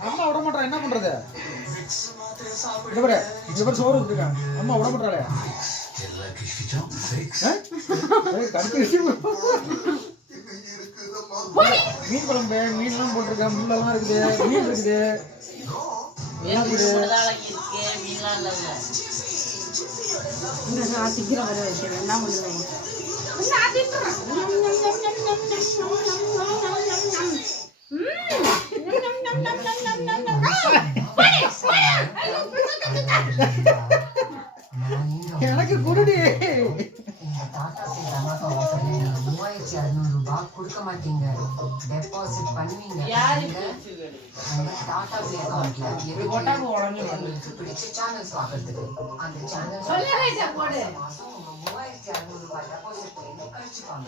அம்மா விட மாட்டா என்ன பண்றது சோறு இருக்கா அம்மா விட மாட்டாளே மீன் குழம்பு மீன்லாம் போட்டிருக்கேன் முள்ளெல்லாம் இருக்குது மீன் இருக்குது எனக்கு குருடி கொடுக்க மாட்டீங்க டெபாசிட் பண்ணுவீங்க பிடிச்ச சேனல்ஸ் பாக்குறதுக்கு அந்த சேனல் மாசம் 3600 ரூபாய் டெபாசிட் பண்ணி கழிச்சுப்பாங்க